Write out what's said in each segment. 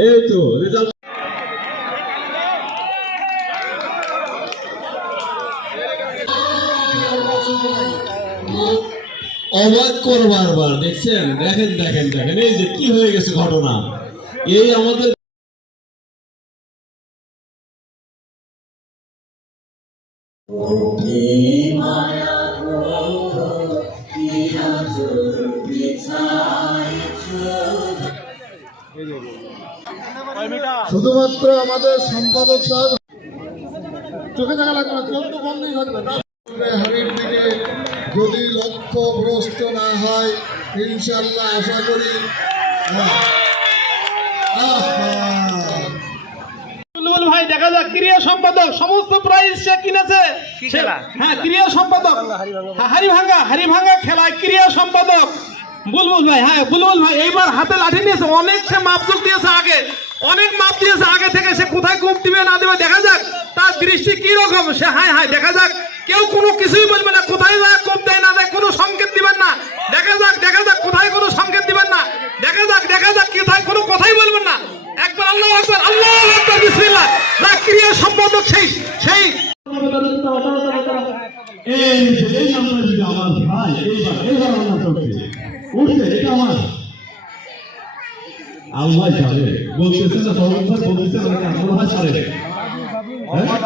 এই তো রেজাল্ট অবাক করবার বার দেখছেন? দেখেন দেখেন দেখেন। এই যে কি হয়ে গেছে ঘটনা? এই আমাদের শুধুমাত্র আমাদের সম্পাদক সাহেব। চোখে দেখা লাগবে না চোখ তো বন্ধই থাকবে না হাড়ির দিকে যদি লক্ষ্য ভ্রষ্ট না হয় ইনশাল্লাহ আশা করি হ্যাঁ। আহা। বুলবুল ভাই দেখা যাক ক্রিয়া সম্পাদক সমস্ত প্রাইজ সে কিনেছে। হ্যাঁ ক্রিয়া সম্পাদক। হ্যাঁ, হারিভাঙ্গা হারিভাঙ্গা খেলায় ক্রিয়া সম্পাদক। বুলবুল ভাই হ্যাঁ বুলবুল ভাই এইবার হাতে লাঠি নিয়েছে অনেক সে মাপজুক দিয়েছে আগে। অনেক মাপ দিয়েছে, আগে থেকে সে কোথায় কূপ দিবে না দেবে দেখা যাক, তার দৃষ্টি কি রকম? সে হায় হায়, দেখা যাক। কেউ কোনো কিছুই বলবে না কোথায় যায় কূপ দেয় না দেয় কোনো সংকেত দিবেন না দেখা যাক দেখা যাক কোথায় কোনো সংকেত দিবেন না দেখা যাক দেখা যাক কোথায় কোনো কথাই বলবেন না একবার আল্লাহ আকবার আল্লাহ আকবার বিসমিল্লাহ যা ক্রিয়া সম্পাদক সেই সেই এই যে এই নাম্বার যদি আমার ভাই এইবার এইবার আমার চলছে উঠছে এটা আমার আল্লাহ যাবে বলতেছে না তখন ভাই বলতেছে না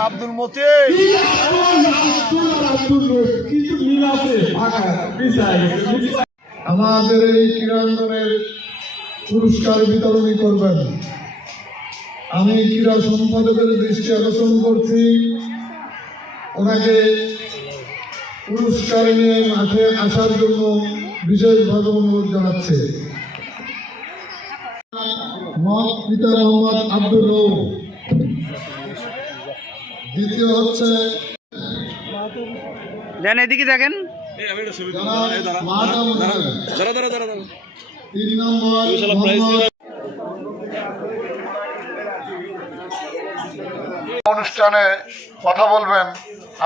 আব্দুল মতি কিছু মিল আছে গেছে আমাদের এই ক্রীড়াঙ্গনের পুরস্কার বিতরণী করবেন। আমি ক্রীড়া সম্পাদকের দৃষ্টি আকর্ষণ করছি। ওনাকে পুরস্কার নিয়ে মাঠে আসার জন্য বিশেষভাবে অনুরোধ জানাচ্ছে। মত পিতা মোহাম্মদ আব্দুল রৌফ দ্বিতীয় হচ্ছে দেন এদিকে দেখেন। তিন নম্বর অনুষ্ঠানে কথা বলবেন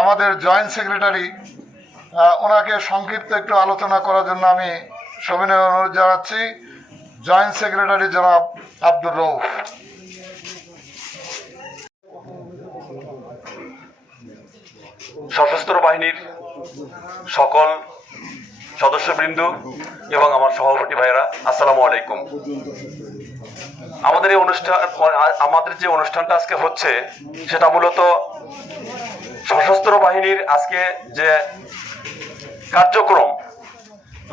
আমাদের জয়েন্ট সেক্রেটারি। ওনাকে সংক্ষিপ্ত একটু আলোচনা করার জন্য আমি সবিনয় অনুরোধ জানাচ্ছি। জয়েন্ট সেক্রেটারি জনাব আব্দুর রৌফ সশস্ত্র বাহিনীর সকল সদস্যবৃন্দ এবং আমার সভাপতি ভাইয়েরা, আসসালামু আলাইকুম। আমাদের এই অনুষ্ঠান, আমাদের যে অনুষ্ঠানটা আজকে হচ্ছে, সেটা মূলত সশস্ত্র বাহিনীর আজকে যে কার্যক্রম,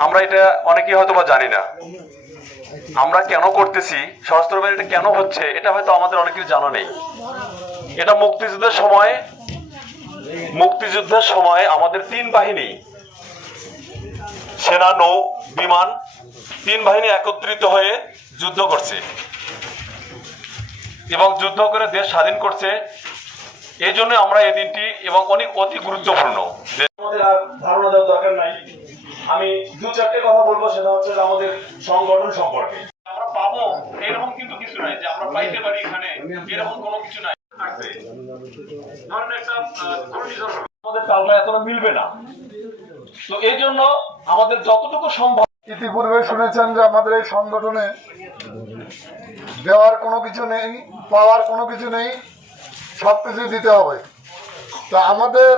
আমরা এটা অনেকেই হয়তো বা জানি না। আমরা কেন করতেছি, সশস্ত্র বাহিনীটা কেন হচ্ছে, এটা হয়তো আমাদের অনেকের জানা নেই। এটা মুক্তিযুদ্ধের সময় মুক্তিযুদ্ধের সময় আমাদের তিন বাহিনী, সেনা, নৌ, বিমান, তিন বাহিনী একত্রিত হয়ে যুদ্ধ করছে। এবং যুদ্ধ করে দেশ স্বাধীন করছে। এই জন্য আমরা এই দিনটি এবং অনেক অতি গুরুত্বপূর্ণ। ধারণা দেওয়ার দরকার নাই। আমি দু চারটে কথা বলব, সেটা হচ্ছে আমাদের সংগঠন সম্পর্কে। আমরা পাবো, এরকম কিন্তু কিছু নাই যে আমরা পাইতে পারি এখানে, এরকম কোনো কিছু নাই। থাকবে ধরেন একটা আহ, ঘূর্ণিঝড় হলো। আমাদের তালটা এতটা মিলবে না তো এই জন্য আমাদের যতটুকু সম্ভব ইতিপূর্বে শুনেছেন যে আমাদের এই সংগঠনে দেওয়ার কোনো কিছু নেই পাওয়ার কোনো কিছু নেই সব কিছু দিতে হবে তা আমাদের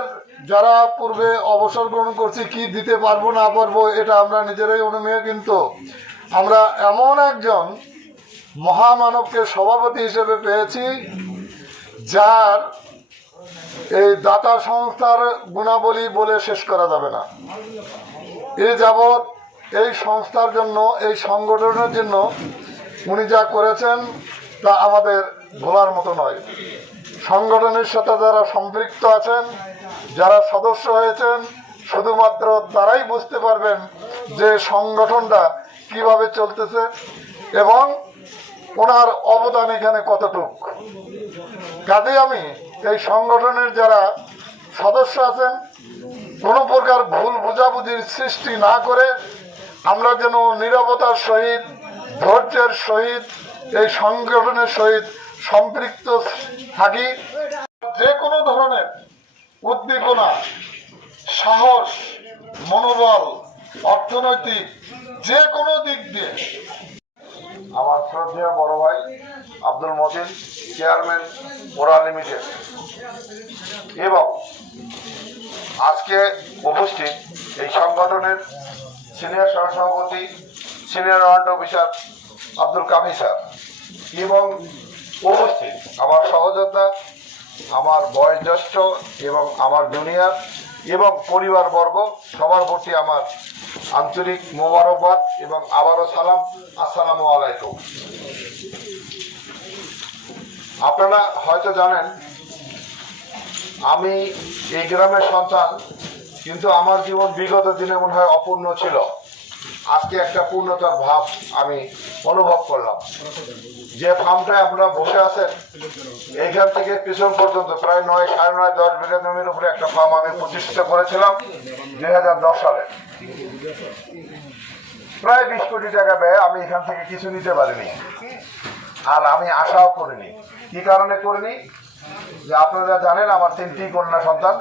যারা পূর্বে অবসর গ্রহণ করছি কি দিতে পারব না পারব এটা আমরা নিজেরাই অনুমেয় কিন্তু আমরা এমন একজন মহামানবকে সভাপতি হিসেবে পেয়েছি যার এই দাতা সংস্থার গুণাবলী বলে শেষ করা যাবে না। এ যাবৎ এই সংস্থার জন্য, এই সংগঠনের জন্য উনি যা করেছেন তা আমাদের ভোলার মতো নয়। সংগঠনের সাথে যারা সম্পৃক্ত আছেন, যারা সদস্য হয়েছেন, শুধুমাত্র তারাই বুঝতে পারবেন যে সংগঠনটা কীভাবে চলতেছে এবং ওনার অবদান এখানে কতটুক? কাজে আমি এই সংগঠনের যারা সদস্য আছেন, কোনো প্রকার ভুল বোঝাবুঝির সৃষ্টি না করে আমরা যেন নিরবতার সহিত, ধৈর্যের সহিত, এই সংগঠনের সহিত সম্পৃক্ত থাকি। যে কোনো ধরনের উদ্দীপনা, সাহস, মনোবল, অর্থনৈতিক যে কোনো দিক দিয়ে আমার শ্রদ্ধেয় বড় ভাই আব্দুল মতিন চেয়ারম্যান ওরা লিমিটেড এবং আজকে উপস্থিত এই সংগঠনের সিনিয়র সহসভাপতি senior ward officer Abdul Kafi sir. এবং উপস্থিত আমার সহযোদ্ধা, আমার বয়োজ্যেষ্ঠ এবং আমার জুনিয়র এবং পরিবারবর্গ, সবার প্রতি আমার আন্তরিক মোবারকবাদ এবং আবারও সালাম। আসসালামু আলাইকুম। আপনারা হয়তো জানেন, আমি এই গ্রামের সন্তান, কিন্তু আমার জীবন বিগত দিনে মনে হয় অপূর্ণ ছিল। আজকে একটা পূর্ণতার ভাব আমি অনুভব করলাম। যে ফার্মটায় আপনারা বসে আছেন, এইখান থেকে পিছন পর্যন্ত প্রায় নয়, সাড়ে নয়, দশ বিঘা জমির উপরে একটা ফার্ম আমি প্রতিষ্ঠিত করেছিলাম দুই হাজার দশ সালে। প্রায় বিশ কোটি টাকা ব্যয় আমি এখান থেকে কিছু নিতে পারিনি। আর আমি আশাও করিনি। কি কারণে করিনি? যে আপনারা জানেন, আমার তিনটি কন্যা সন্তান।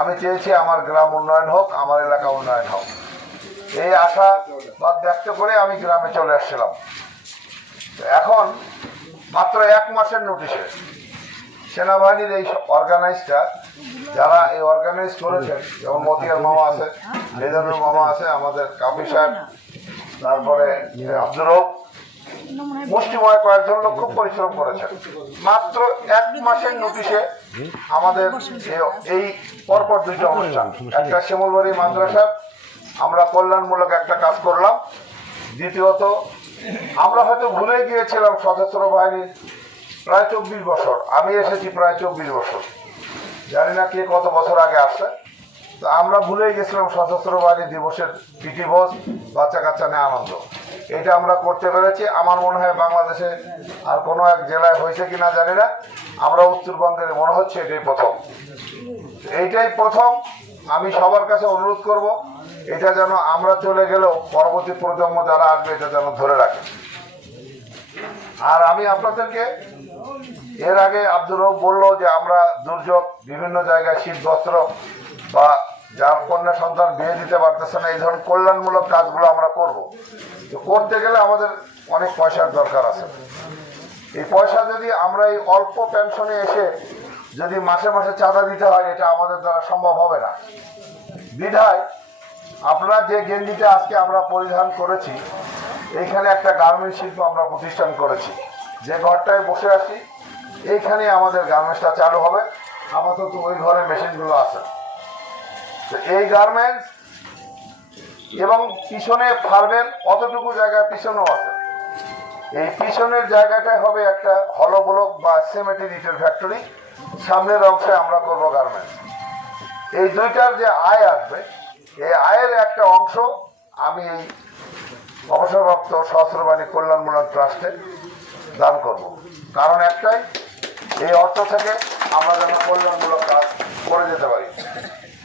আমি চেয়েছি আমার গ্রাম উন্নয়ন হোক, আমার এলাকা উন্নয়ন হোক। এই আশা বাদ ব্যক্ত করে আমি গ্রামে চলে আসছিলাম। এখন মাত্র এক মাসের নোটিশে সেনাবাহিনীর এই অর্গানাইজটা যারা এই অর্গানাইজ করেছেন, যেমন মতিয়ার মামা আছে মেজানুর মামা আছে, আমাদের কাপি সাহেব, তারপরে আব্দুর মুষ্টিময় কয়েকজন লোক খুব পরিশ্রম করেছেন। মাত্র এক মাসের নোটিশে আমাদের এই পরপর দুইটা অনুষ্ঠান। একটা শিমলবাড়ি মাদ্রাসা, আমরা কল্যাণমূলক একটা কাজ করলাম। দ্বিতীয়ত, আমরা হয়তো ভুলে গিয়েছিলাম সশস্ত্র বাহিনীর প্রায় চব্বিশ বছর। আমি এসেছি প্রায় চব্বিশ বছর। জানি না কে কত বছর আগে আসছে। তো আমরা ভুলেই গেছিলাম সশস্ত্র বাহিনী দিবসের পিটি বোস বাচ্চা কাচ্চা নিয়ে আনন্দ। এটা আমরা করতে পেরেছি। আমার মনে হয় বাংলাদেশে আর কোনো এক জেলায় হয়েছে কিনা জানি না। আমরা উত্তরবঙ্গের মনে হচ্ছে এটাই প্রথম। এইটাই প্রথম। আমি সবার কাছে অনুরোধ করব, এটা যেন আমরা চলে গেলেও পরবর্তী প্রজন্ম যারা আসবে, এটা যেন ধরে রাখে। আর আমি আপনাদেরকে এর আগে আব্দুর রব বলল যে আমরা দুর্যোগ, বিভিন্ন জায়গায় শীত বস্ত্র বা যার কন্যা সন্তান বিয়ে দিতে পারতেছে না, এই ধরনের কল্যাণমূলক কাজগুলো আমরা করব। তো করতে গেলে আমাদের অনেক পয়সার দরকার আছে। এই পয়সা যদি আমরা এই অল্প পেনশনে এসে যদি মাসে মাসে চাঁদা দিতে হয়, এটা আমাদের দ্বারা সম্ভব হবে না। বিধায় আপনারা যে গেঞ্জিটা আজকে আমরা পরিধান করেছি, এইখানে একটা গার্মেন্টস শিল্প আমরা প্রতিষ্ঠান করেছি। যে ঘরটায় বসে আছি এইখানে আমাদের গার্মেন্টসটা চালু হবে। আপাতত ওই ঘরে মেশিনগুলো আছে। তো এই গার্মেন্টস এবং পিছনে ফার্মের অতটুকু জায়গা পিছনেও আছে। এই পিছনের জায়গাটায় হবে একটা হলো ব্লক বা সিমেন্টের ইটের ফ্যাক্টরি সামনের অংশে আমরা করব গার্মেন্টস এই দুইটার যে আয় আসবে, এই আয়ের একটা অংশ আমি এই অবসরপ্রাপ্ত সহস্রবাণী কল্যাণমূলক ট্রাস্টে দান করব। কারণ একটাই, এই অর্থ থেকে আমরা যেন কল্যাণমূলক কাজ করে যেতে পারি।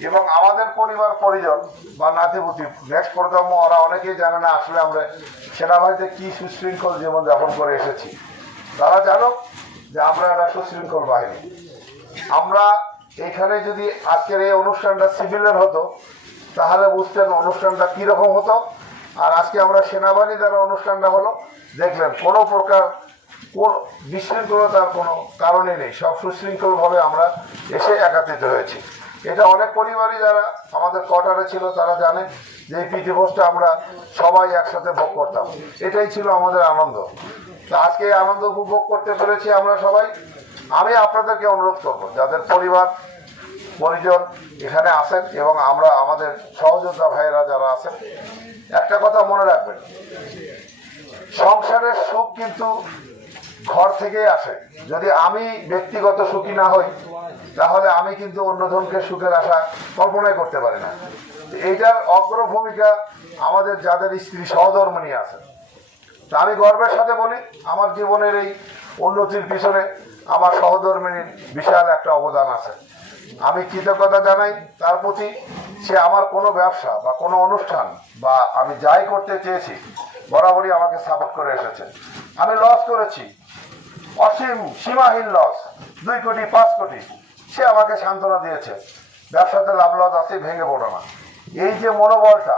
এবং আমাদের পরিবার, পরিজন বা নাতিপুতি নেক্সট প্রজন্ম ওরা অনেকেই জানে না আসলে আমরা সেনাবাহিনীতে কি সুশৃঙ্খল জীবনযাপন করে এসেছি। তারা জানো যে আমরা একটা সুশৃঙ্খল বাহিনী। আমরা এখানে যদি আজকের এই অনুষ্ঠানটা সিভিলের হতো, তাহলে বুঝতেন অনুষ্ঠানটা কীরকম হতো। আর আজকে আমরা সেনাবাহিনী দ্বারা অনুষ্ঠানটা হলো, দেখলেন কোনো প্রকার বিশৃঙ্খলতার কোনো কারণে নেই। সব সুশৃঙ্খলভাবে আমরা এসে একাত্রিত হয়েছি। এটা অনেক পরিবারই যারা আমাদের কোয়ার্টারে ছিল, তারা জানে যে এই পিঠে আমরা সবাই একসাথে ভোগ করতাম। এটাই ছিল আমাদের আনন্দ। আজকে এই আনন্দ উপভোগ করতে পেরেছি আমরা সবাই। আমি আপনাদেরকে অনুরোধ করব, যাদের পরিবার, পরিজন এখানে আছেন এবং আমরা আমাদের সহযোদ্ধা ভাইয়েরা যারা আছেন, একটা কথা মনে রাখবেন। সংসারের সুখ কিন্তু ঘর থেকে আসে। যদি আমি ব্যক্তিগত সুখী না হই, তাহলে আমি কিন্তু অন্যজনকে সুখের আশা কল্পনাই করতে পারি না। এইটার অগ্র ভূমিকা আমাদের যাদের স্ত্রী সহধর্মিনী আছে। তা আমি গর্বের সাথে বলি, আমার জীবনের এই উন্নতির পিছনে আমার সহধর্মিনীর বিশাল একটা অবদান আছে। আমি কৃতজ্ঞতা জানাই তার প্রতি, সে আমার কোনো ব্যবসা বা কোনো অনুষ্ঠান বা আমি যাই করতে চেয়েছি, বরাবরই আমাকে সাপোর্ট করে এসেছে। আমি লস করেছি অসীম সীমাহীন লস দুই কোটি, পাঁচ কোটি। সে আমাকে সান্ত্বনা দিয়েছে। ব্যবসাতে লাভ লস আছে, ভেঙে পড়ো না। এই যে মনোবলটা,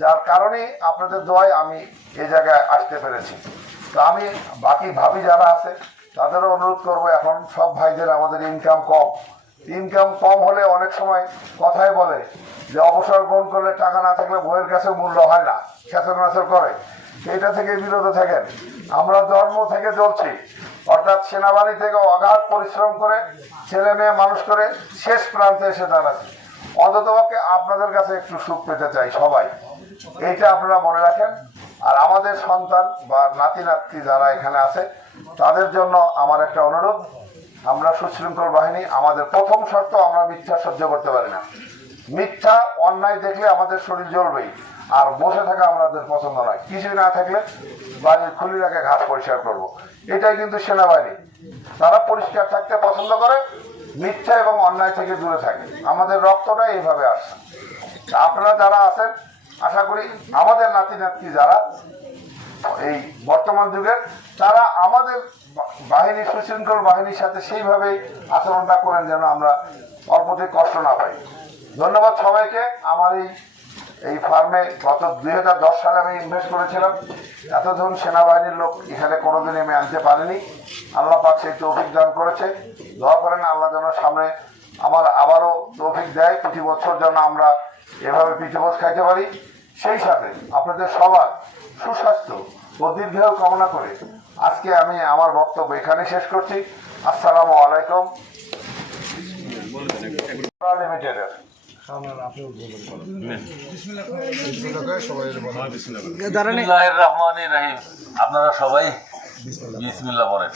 যার কারণেই আপনাদের দোয়ায় আমি এই জায়গায় আসতে পেরেছি। তো আমি, বাকি ভাবি যারা আছে, তাদেরও অনুরোধ করব এখন, সব ভাইদের আমাদের ইনকাম কম। ইনকাম কম হলে অনেক সময় কথাই বলে যে, অবসর গ্রহণ করলে টাকা না থাকলে বইয়ের কাছে মূল্য হয় না। খেচর নাচর করে। এটা থেকে বিরত থাকেন। আমরা জন্ম থেকে চলছি। অর্থাৎ সেনাবাহিনী থেকে অগাধ পরিশ্রম করে, ছেলে মেয়ে মানুষ করে শেষ প্রান্তে এসে দাঁড়াচ্ছি। অন্ততপক্ষে আপনাদের কাছে একটু সুখ পেতে চাই সবাই। এইটা আপনারা মনে রাখেন। আর আমাদের সন্তান বা নাতি নাতি যারা এখানে আছে, তাদের জন্য আমার একটা অনুরোধ। আমরা সুশৃঙ্খল বাহিনী, আমাদের প্রথম শর্ত আমরা মিথ্যা সহ্য করতে পারি না। মিথ্যা, অন্যায় দেখলে আমাদের শরীর জ্বলবেই। আর বসে থাকা আমাদের পছন্দ নয়। কিছুই না থাকলে বাড়ির খুলি রাখে ঘাট পরিষ্কার করব। এটাই কিন্তু সেনাবাহিনী। তারা পরিষ্কার থাকতে পছন্দ করে, মিথ্যা এবং অন্যায় থেকে দূরে থাকে। আমাদের রক্তটা এইভাবে আসছে। আপনারা যারা আছেন, আশা করি আমাদের নাতি নাতি যারা এই বর্তমান যুগের, তারা আমাদের বাহিনী, সুশৃঙ্খল বাহিনীর সাথে সেইভাবেই আচরণটা করেন যেন আমরা অল্পতে কষ্ট না পাই। ধন্যবাদ সবাইকে। আমার এই এই ফার্মে গত দুই হাজার দশ সালে আমি ইনভেস্ট করেছিলাম। এতজন সেনাবাহিনীর লোক এখানে কোনোদিন আমি আনতে পারিনি। আল্লাহ পাক সেই তৌফিক দান করেছে। দোয়া করেন আল্লাহ যেন সামনে আমার আবারও তৌফিক দেয়। প্রতি বছর যেন আমরা এভাবে পিঠেবোধ খাইতে পারি। সেই সাথে আপনাদের সবার সুস্বাস্থ্য ও দীর্ঘায়ু কামনা করে আজকে আমি আমার বক্তব্য এখানে শেষ করছি। আসসালামু আলাইকুম। লিমিটেডের আপনারা সবাই বিসমিল্লা বলেন।